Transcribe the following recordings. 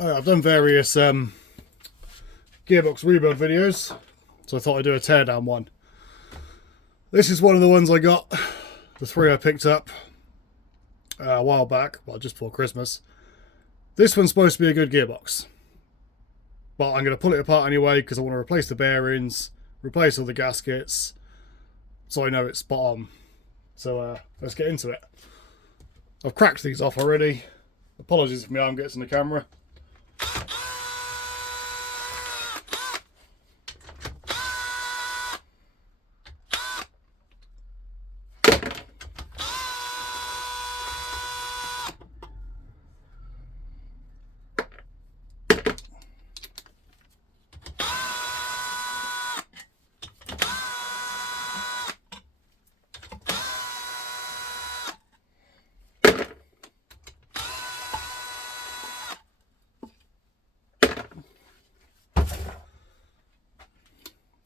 I've done various gearbox rebuild videos, so I thought I'd do a teardown one. This is one of the ones I got, the 3 I picked up a while back, well, just before Christmas. This one's supposed to be a good gearbox, but I'm going to pull it apart anyway because I want to replace the bearings, replace all the gaskets, so I know it's spot on. So let's get into it. I've cracked these off already. Apologies if my arm gets in the camera.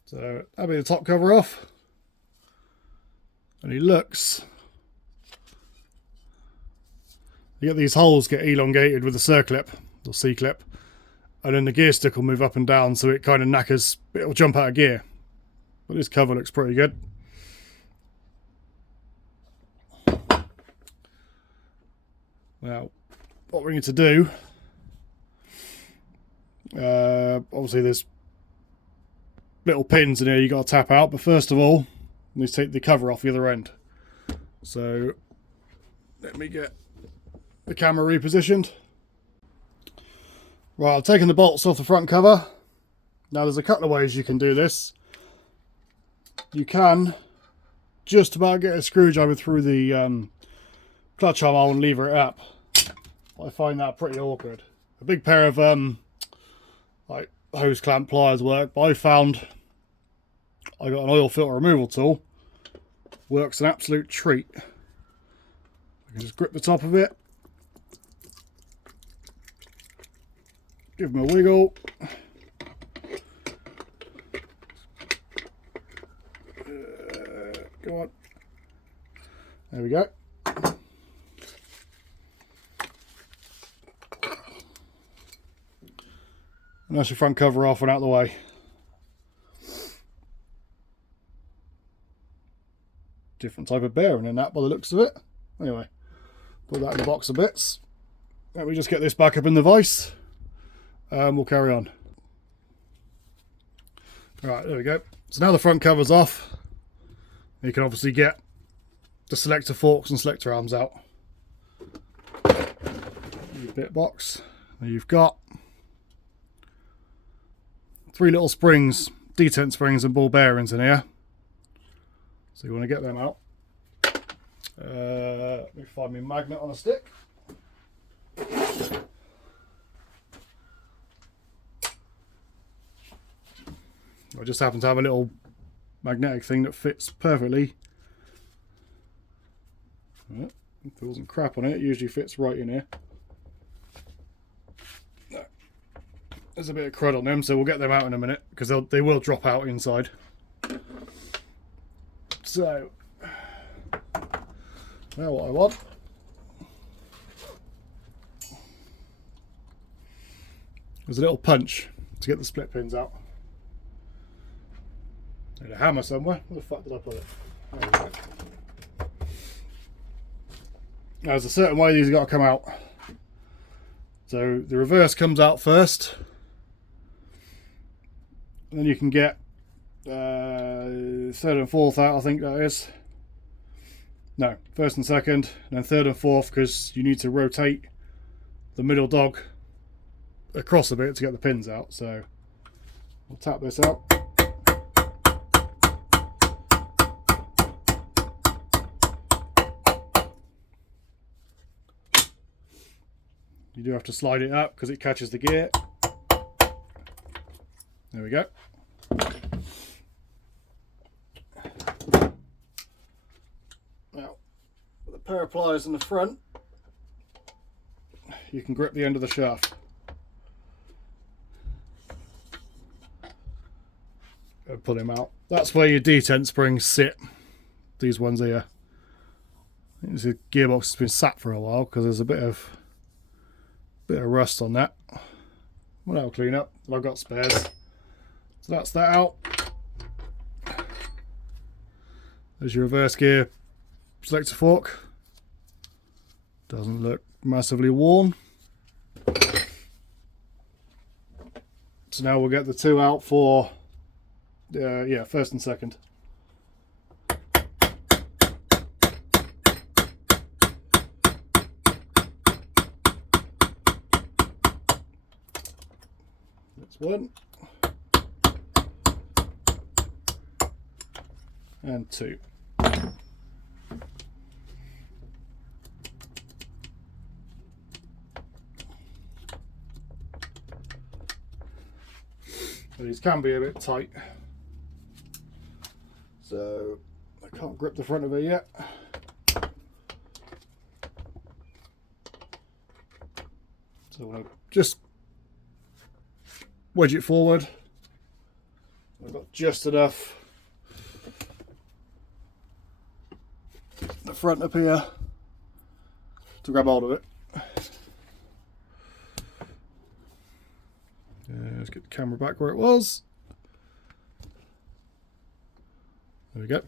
So that'll be the top cover off, and he looks. You get these holes get elongated with the circlip or C-clip, and then the gear stick will move up and down, so it kind of knackers. It'll jump out of gear. But this cover looks pretty good. Now, what we need to do, obviously there's little pins in here you got to tap out, but first of all you need to take the cover off the other end. So let me get the camera repositioned. Right, I've taken the bolts off the front cover. Now there's a couple of ways you can do this. You can just about get a screwdriver through the clutch arm hole and lever it up. I find that pretty awkward. A big pair of like hose clamp pliers work, but I found I got an oil filter removal tool. Works an absolute treat. I can just grip the top of it, give them a wiggle. Go on. There we go. And that's your front cover off and out of the way. Different type of bearing in that by the looks of it. Anyway, put that in the box of bits. Let me just get this back up in the vise. We'll carry on. Alright, there we go. So now the front cover's off. You can obviously get the selector forks and selector arms out. Your bit box. Now you've got 3 little springs, detent springs and ball bearings in here. So you want to get them out. Let me find my magnet on a stick. I just happen to have a little magnetic thing that fits perfectly. If there wasn't crap on it, it usually fits right in here. There's a bit of crud on them, so we'll get them out in a minute because they will drop out inside. So now what I want is a little punch to get the split pins out. Need a hammer somewhere. Where the fuck did I put it? There we go. Now, there's a certain way these have got to come out. So the reverse comes out first, and then you can get third and fourth out, I think that is. No, first and second, and then third and fourth, because you need to rotate the middle dog across a bit to get the pins out. So we'll tap this out. You do have to slide it up because it catches the gear. There we go. Now, with a pair of pliers in the front, you can grip the end of the shaft. And pull him out. That's where your detent springs sit. These ones here. I think the gearbox has been sat for a while because there's a bit of rust on that. Well, that'll clean up. I've got spares. So that's that out. There's your reverse gear selector fork. Doesn't look massively worn. So now we'll get the two out for yeah, first and second. That's one. And two. These can be a bit tight, so I can't grip the front of it yet. So I'm going to just wedge it forward. I've got just enough the front up here to grab hold of it. Let's get the camera back where it was. There we go.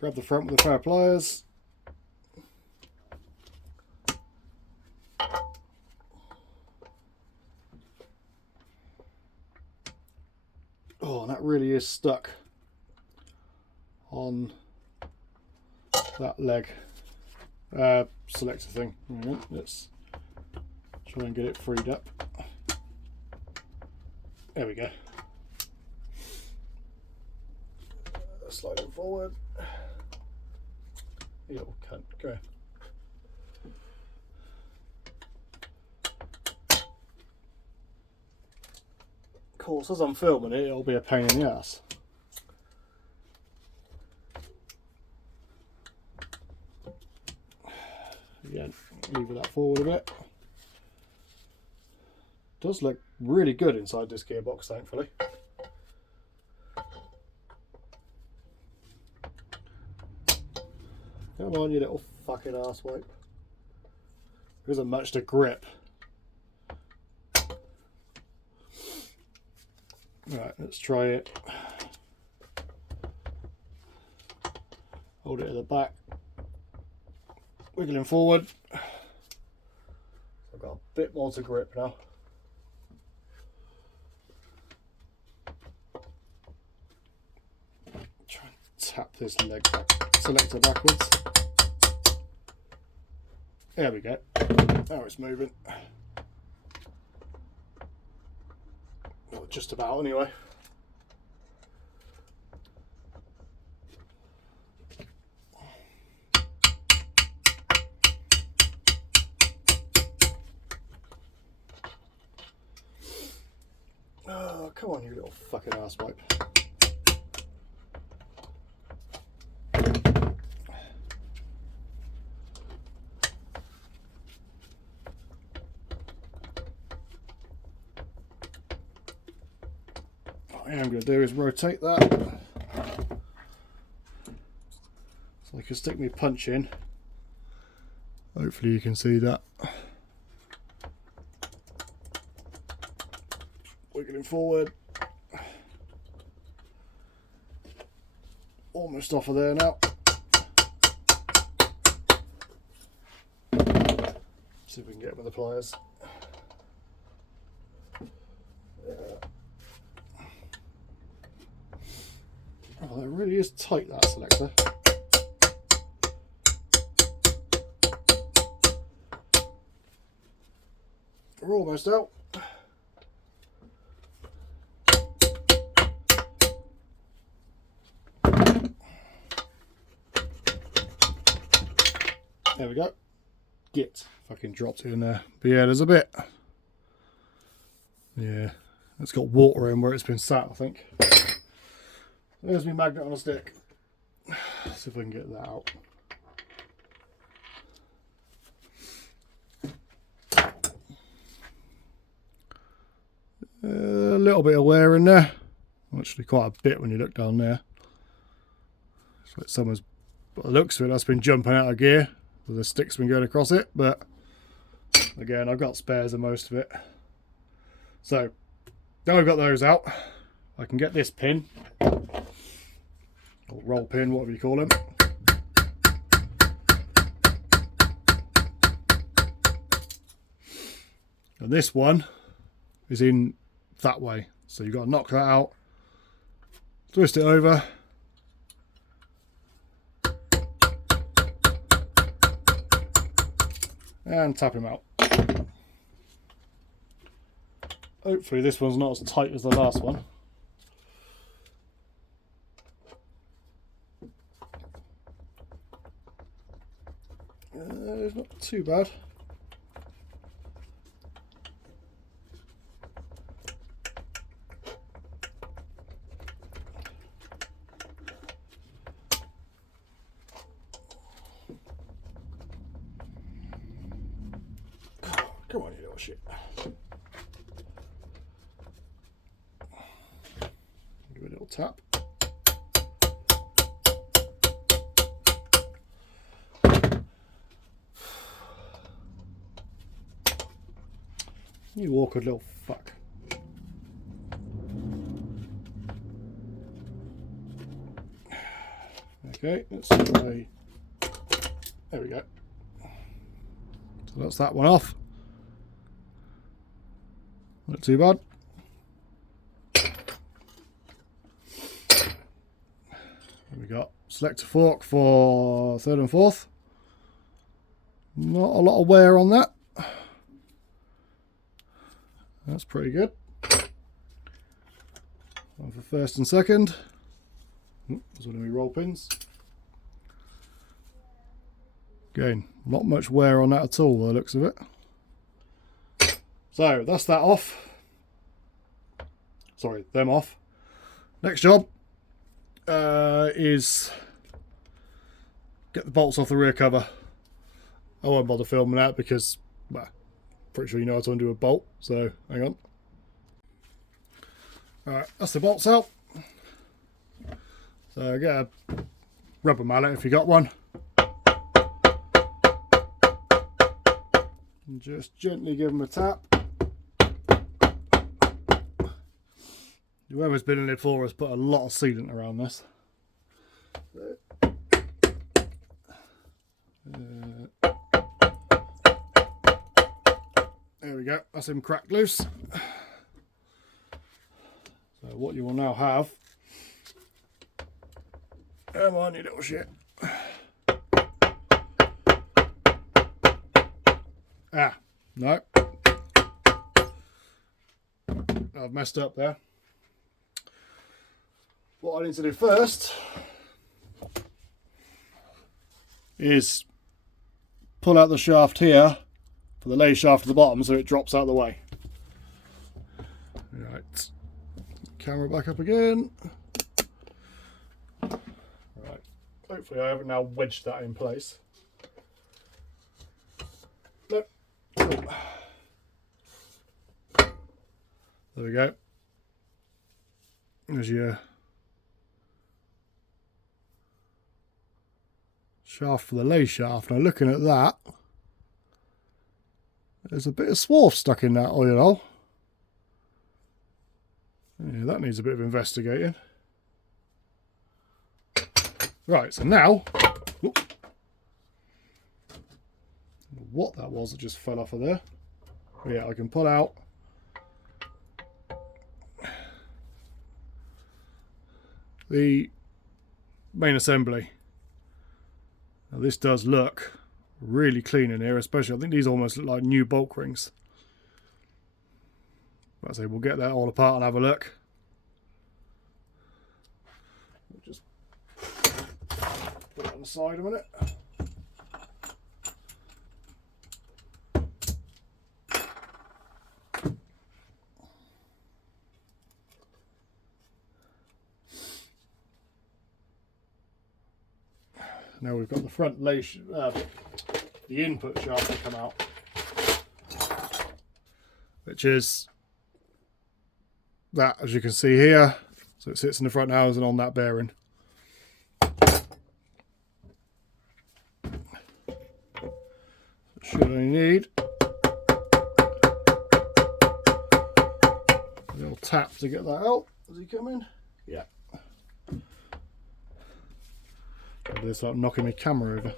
Grab the front with a pair of pliers. Oh, and that really is stuck on that leg selector thing. Let's try and get it freed up. There we go. Slide it forward. You little cunt, go. Of course, as I'm filming it, it'll be a pain in the ass. Again, lever that forward a bit. Does look really good inside this gearbox, thankfully. Come on, you little fucking arsewipe. There isn't much to grip. Right, let's try it. Hold it at the back. Wiggling forward. I've got a bit more to grip now. Try and tap this leg back, selector backwards. There we go. Now it's moving. Well, just about anyway. Oh, come on, you little fucking arsewipe. What I am going to do is rotate that so I can stick my punch in. Hopefully you can see that. Wiggling forward. Almost off of there now. See if we can get it with the pliers. Oh, that really is tight, that selector. We're almost out. There we go. Git. Fucking dropped it in there. But yeah, there's a bit. Yeah. It's got water in where it's been sat, I think. There's my magnet on a stick. Let's see if I can get that out. A little bit of wear in there. Actually quite a bit when you look down there. It's like someone's, by the looks of it, that's been jumping out of gear. The stick's been going across it, but Again, I've got spares of most of it. So now I've got those out, I can get this pin, or roll pin, whatever you call them. And this one is in that way. So you've got to knock that out, twist it over, and tap him out. Hopefully this one's not as tight as the last one. It's not too bad. Come on, you little shit. Give it a little tap. You awkward little fuck. Okay, let's try. There we go. So that's that one off. Not too bad. We got select a fork for 3rd and 4th. Not a lot of wear on that. That's pretty good. One for 1st and 2nd. There's one of my roll pins. Again, not much wear on that at all by the looks of it. So that's that off. Sorry, them off. Next job is get the bolts off the rear cover. I won't bother filming that because, well, pretty sure you know how to undo a bolt, so hang on. Alright, that's the bolts out. So get a rubber mallet if you got one. And just gently give them a tap. Whoever's been in it for has put a lot of sealant around this. There we go, that's him cracked loose. So what you will now have, come on you little shit. Ah, no. I've messed up there. What I need to do first is pull out the shaft here for the lay shaft at the bottom so it drops out of the way. Right, camera back up again. Right, hopefully I haven't now wedged that in place. Nope. There we go. There's your shaft for the lay shaft. Now looking at that, there's a bit of swarf stuck in that oil hole. Yeah, that needs a bit of investigating. Right, so now, whoop, what that was that just fell off of there. Yeah, I can pull out the main assembly. Now this does look really clean in here, especially I think these almost look like new bolt rings. But I say we'll get that all apart and have a look. We'll just put it on the side a minute. Now we've got the front lace, the input shaft to come out, which is that, as you can see here. So it sits in the front housing on that bearing. Should only need little tap to get that out. Does he come in? Yeah. They start knocking my camera over.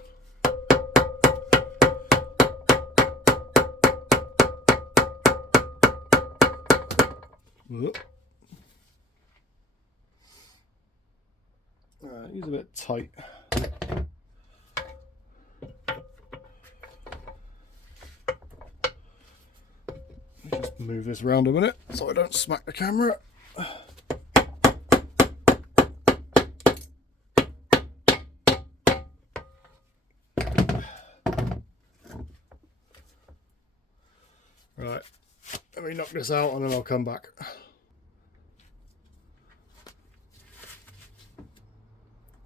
He's a bit tight. Let me just move this around a minute so I don't smack the camera. Right, let me knock this out and then I'll come back.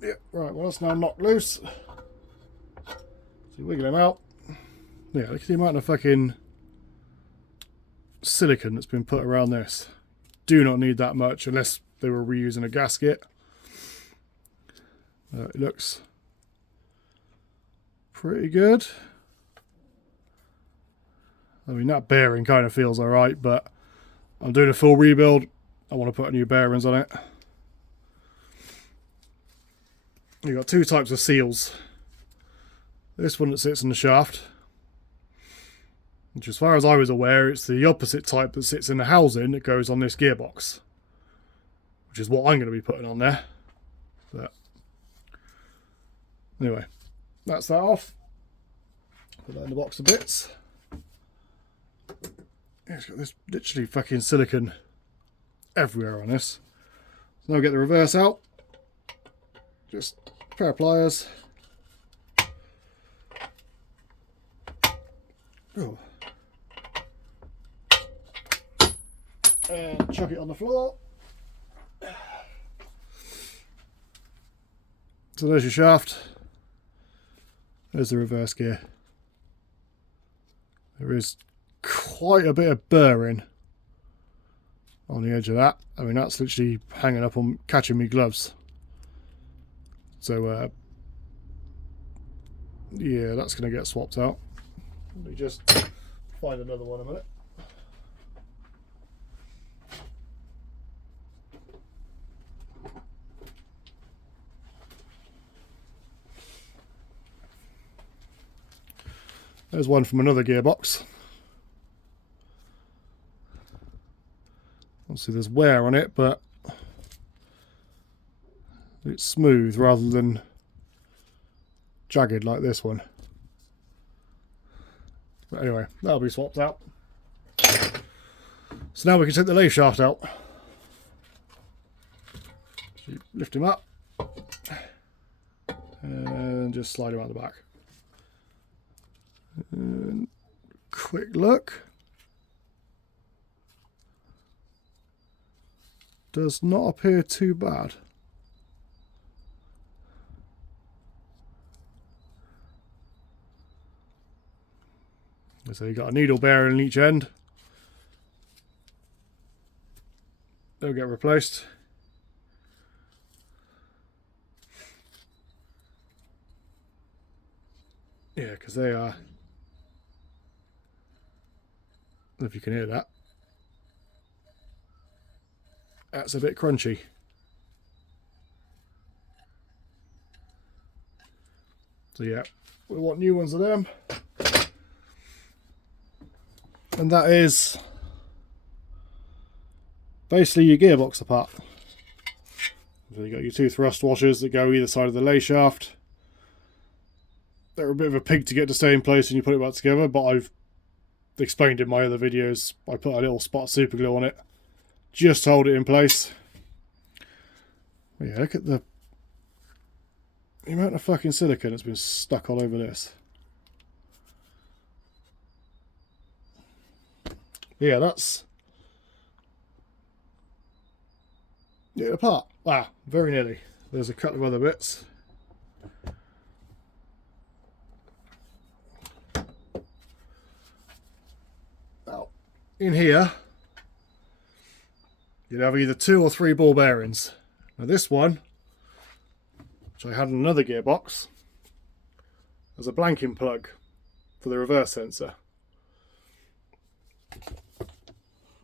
Yeah, right, well that's now knocked loose. So you wiggle him out. Yeah, look at the amount of fucking silicone that's been put around this. Do not need that much unless they were reusing a gasket. It looks pretty good. I mean, that bearing kind of feels alright, but I'm doing a full rebuild. I want to put new bearings on it. You've got two types of seals. This one that sits in the shaft, which as far as I was aware, it's the opposite type that sits in the housing that goes on this gearbox, which is what I'm going to be putting on there. But anyway, that's that off. Put that in the box of bits. Yeah, it's got this literally fucking silicone everywhere on this. So now get the reverse out. Just a pair of pliers. Oh. And chuck it on the floor. So there's your shaft. There's the reverse gear. There is quite a bit of burring on the edge of that. I mean, that's literally hanging up on catching me gloves. So yeah, that's going to get swapped out. Let me just find another one in a minute. There's one from another gearbox. Obviously there's wear on it, but it's smooth rather than jagged like this one. But anyway, that'll be swapped out. So now we can take the lathe shaft out. So you lift him up and just slide him out the back. And quick look. Does not appear too bad. So you've got a needle bearing in each end. They'll get replaced. Yeah, because they are, if you can hear that, that's a bit crunchy. So yeah, we want new ones of them. And that is basically your gearbox apart. So you've got your two thrust washers that go either side of the lathe shaft. They're a bit of a pig to get to stay in place when you put it back together, but I've explained in my other videos. I put a little spot of super glue on it just to hold it in place. But yeah, look at the amount of fucking silicone that's been stuck all over this. Yeah, that's it apart. Ah, very nearly. There's a couple of other bits. Now, in here, you'd have either 2 or 3 ball bearings. Now this one, which I had in another gearbox, has a blanking plug for the reverse sensor.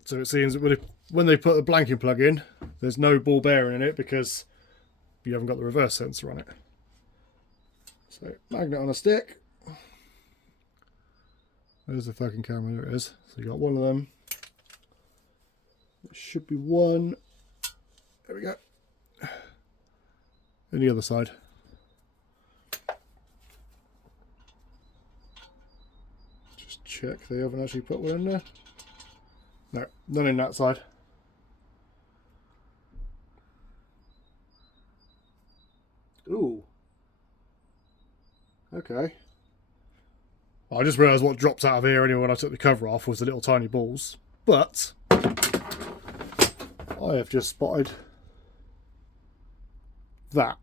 So it seems that when they put the blanking plug in, there's no ball bearing in it because you haven't got the reverse sensor on it. So magnet on a stick. There's the fucking camera, there it is. So you got one of them. There should be one. There we go. And the other side. Just check they haven't actually put one in there. No, none in that side. Ooh. Okay. I just realised what dropped out of here anyway when I took the cover off was the little tiny balls. But I have just spotted that.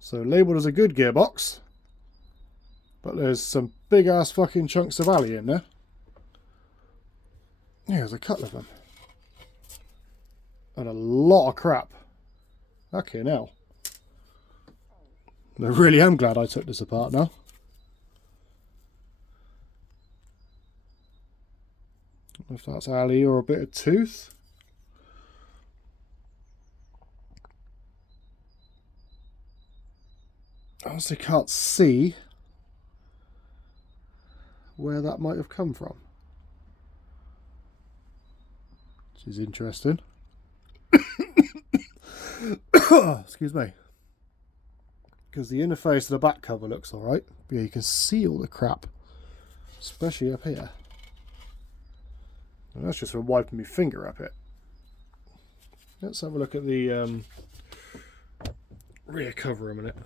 So labelled as a good gearbox, but there's some big ass fucking chunks of alley in there. Yeah, there's a couple of them. And a lot of crap. Okay, now. I really am glad I took this apart now. I don't know if that's alley or a bit of tooth. I honestly can't see where that might have come from. Which is interesting. Excuse me. Because the interface of the back cover looks alright. But yeah, you can see all the crap. Especially up here. And that's just from wiping my finger up it. Let's have a look at the rear cover a minute.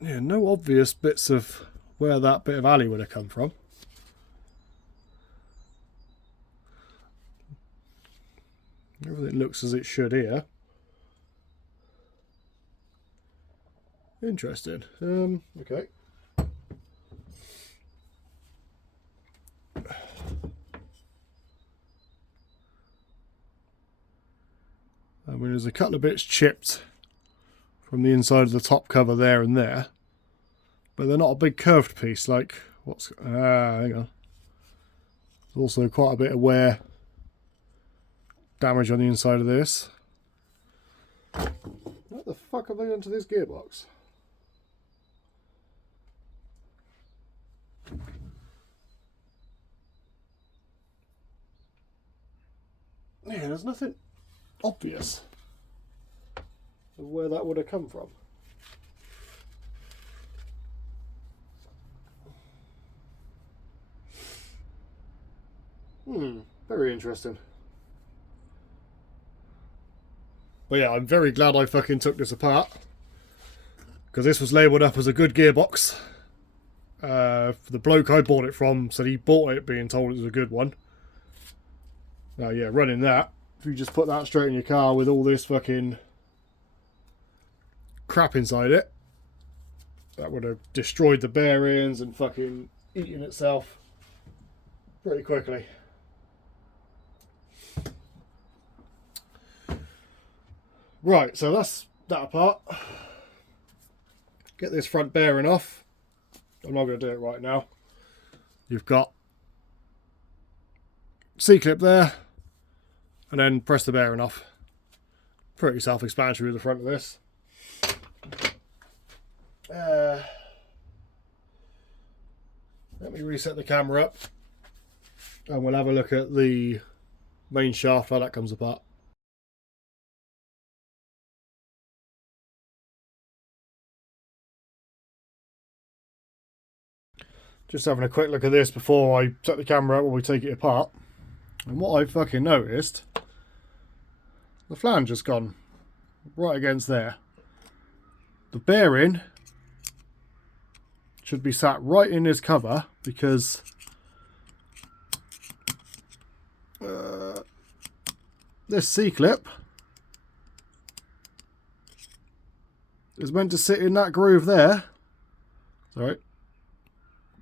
Yeah, no obvious bits of where that bit of alley would have come from. Everything looks as it should here. Interesting. Okay. I mean, there's a couple of bits chipped from the inside of the top cover there and there, but they're not a big curved piece like what's hang on. There's also quite a bit of wear damage on the inside of this. What the fuck have they done to this gearbox? Yeah, there's nothing obvious of where that would have come from. Very interesting. But yeah, I'm very glad I fucking took this apart, because this was labelled up as a good gearbox. The bloke I bought it from said he bought it being told it was a good one. Now yeah, running that, if you just put that straight in your car with all this fucking crap inside it, that would have destroyed the bearings and fucking eaten itself pretty quickly. Right, so that's that apart. Get this front bearing off. I'm not going to do it right now. You've got C-clip there, and then press the bearing off. Pretty self-explanatory with the front of this. Let me reset the camera up, and we'll have a look at the main shaft, how that comes apart. Just having a quick look at this before I set the camera up when we take it apart. And what I fucking noticed, the flange has gone right against there. The bearing should be sat right in this cover, because this C-clip is meant to sit in that groove there. Sorry.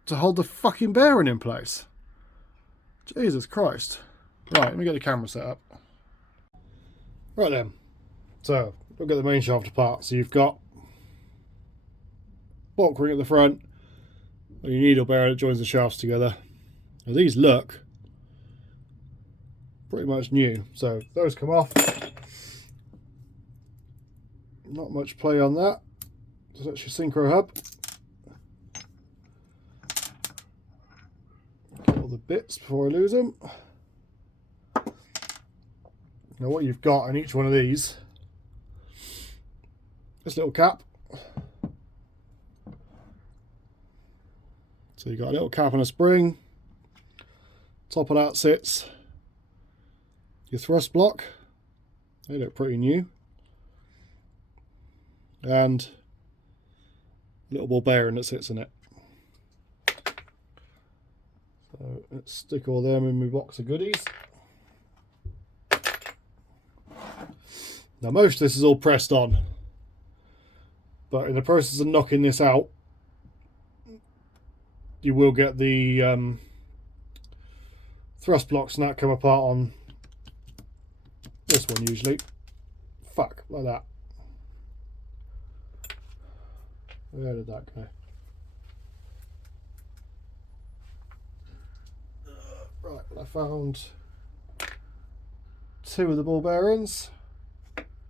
to hold the fucking bearing in place. Jesus Christ. Right, let me get the camera set up. Right then, so we'll get the main shaft apart. So you've got bulk ring at the front, and your needle bearing that joins the shafts together. Now these look pretty much new, so those come off. Not much play on that. So that's your synchro hub. Get all the bits before I lose them. Now what you've got in each one of these, this little cap. So you've got a little cap and a spring. Top of that sits your thrust block. They look pretty new. And a little ball bearing that sits in it. So let's stick all them in my box of goodies. Now most of this is all pressed on, but in the process of knocking this out, you will get the thrust blocks and that come apart on this one usually. Fuck, like that. Where did that go? Right, I found 2 of the ball bearings.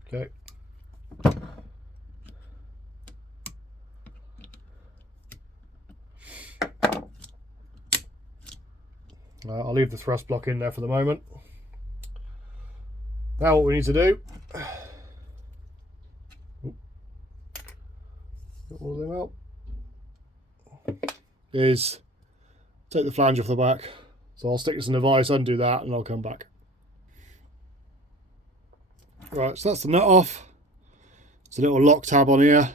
Okay. I'll leave the thrust block in there for the moment. Now what we need to do, get all of them out, is take the flange off the back. So I'll stick this in the vise, undo that, and I'll come back. Right, so that's the nut off. There's a little lock tab on here.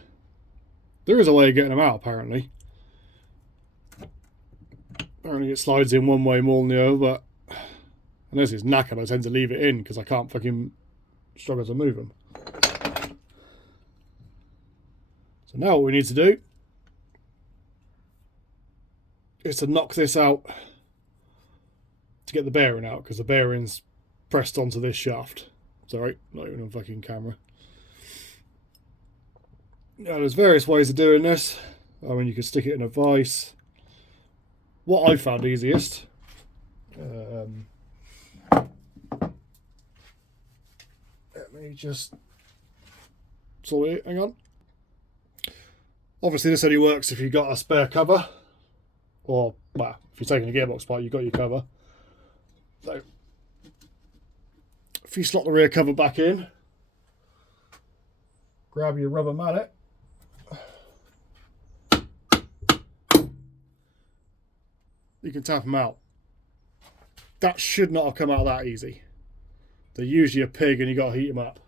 There is a way of getting them out, apparently. Apparently it slides in one way more than the other, but unless it's knackered, I tend to leave it in because I can't fucking struggle to move them. So now what we need to do is to knock this out to get the bearing out, because the bearing's pressed onto this shaft. Sorry, not even on fucking camera. Now there's various ways of doing this. I mean, you can stick it in a vise. What I found easiest, let me just sort it. Hang on. Obviously, this only works if you've got a spare cover, or well, if you're taking a gearbox apart, you've got your cover. So, if you slot the rear cover back in, grab your rubber mallet. You can tap them out. That should not have come out that easy. They're usually a pig and you got to heat them up.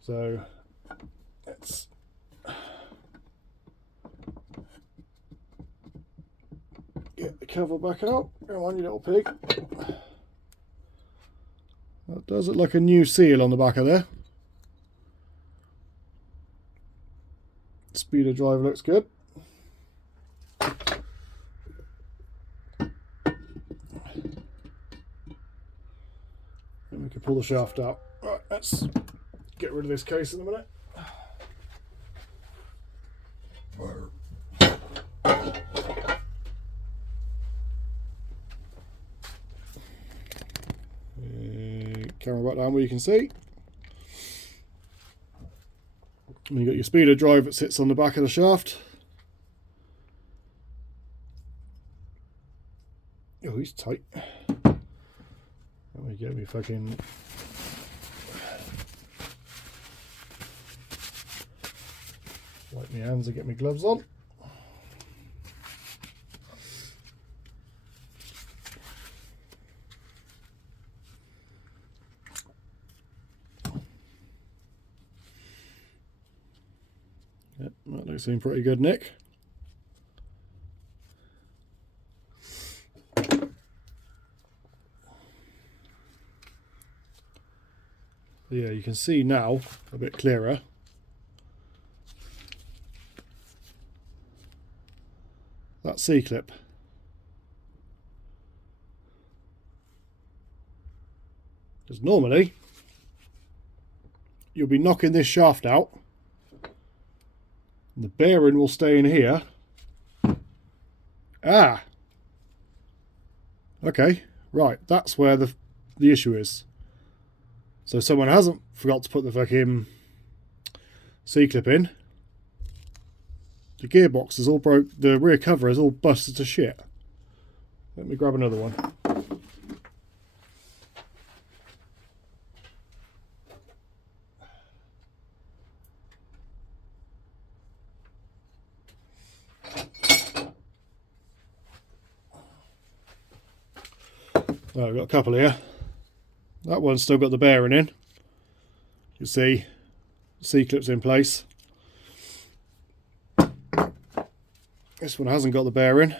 So let's get the cover back out. Come on, you little pig. That does look like a new seal on the back of there. Speeder drive looks good. And we can pull the shaft out. Right, let's get rid of this case in a minute. Camera back down where you can see. And you've got your speeder drive that sits on the back of the shaft. Oh, he's tight. Let me get me fucking... wipe my hands and get my gloves on. Yep, that looks in pretty good nick. Yeah, you can see now a bit clearer. that C-clip. Because normally you'll be knocking this shaft out and the bearing will stay in here. Ah, okay, right, that's where the issue is. So someone hasn't forgot to put the fucking C-clip in. The gearbox is all broke, the rear cover is all busted to shit. Let me grab another one. Oh, we've got a couple here. That one's still got the bearing in. You see, C-clip's in place. This one hasn't got the bearing. So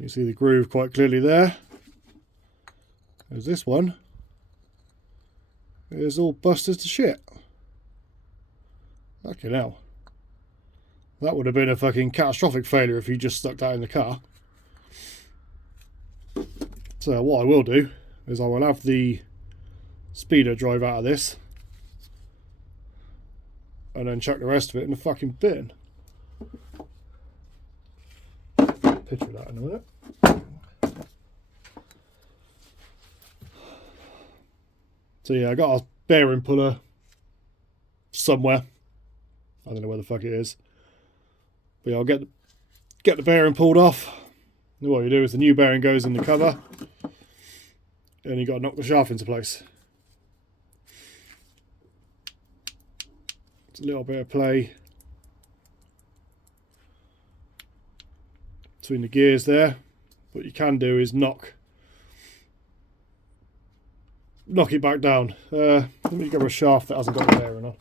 you see the groove quite clearly there. There's this one. It's all busted to shit. Fucking hell. That would have been a fucking catastrophic failure if you just stuck that in the car. So what I will do is I will have the speeder drive out of this and then chuck the rest of it in the fucking bin. Picture that in a minute. So yeah, I got a bearing puller somewhere. I don't know where the fuck it is. But yeah, I'll get the bearing pulled off. And what you do is the new bearing goes in the cover. And you got to knock the shaft into place. It's a little bit of play between the gears there. What you can do is knock it back down. Let me grab a shaft that hasn't got the bearing on.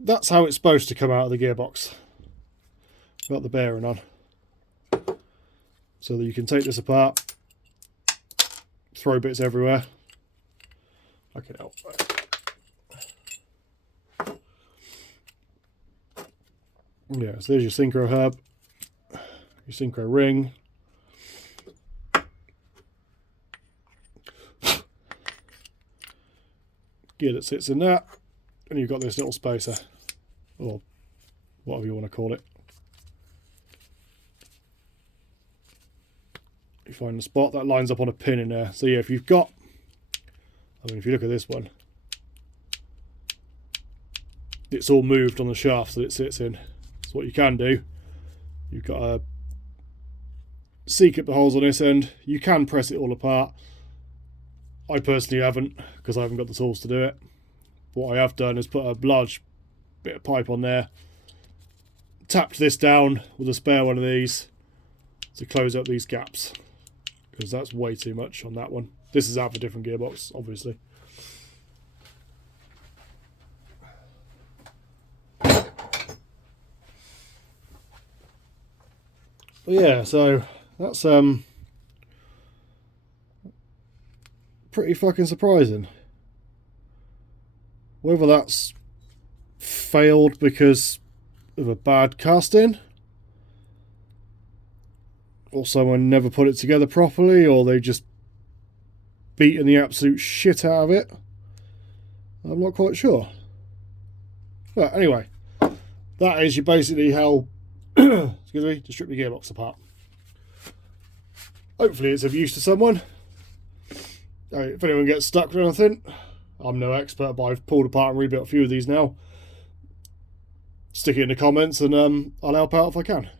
That's how it's supposed to come out of the gearbox. Got the bearing on. So that you can take this apart, throw bits everywhere. Okay, help. Yeah, so there's your synchro hub, your synchro ring. Gear that sits in that, and you've got this little spacer, or whatever you want to call it. You find the spot that lines up on a pin in there. So yeah, if you've got, I mean, if you look at this one, it's all moved on the shaft that it sits in. So what you can do, you've got a C-clip the holes on this end. You can press it all apart. I personally haven't, because I haven't got the tools to do it. What I have done is put a large bit of pipe on there, tapped this down with a spare one of these to close up these gaps, because that's way too much on that one. This is out of a different gearbox, obviously. But yeah, so that's pretty fucking surprising. Whether that's failed because of a bad casting, or someone never put it together properly, or they just beaten the absolute shit out of it, I'm not quite sure. But anyway, that is basically how excuse me, to strip the gearbox apart. Hopefully it's of use to someone. If anyone gets stuck with anything, I'm no expert, but I've pulled apart and rebuilt a few of these now. Stick it in the comments and I'll help out if I can.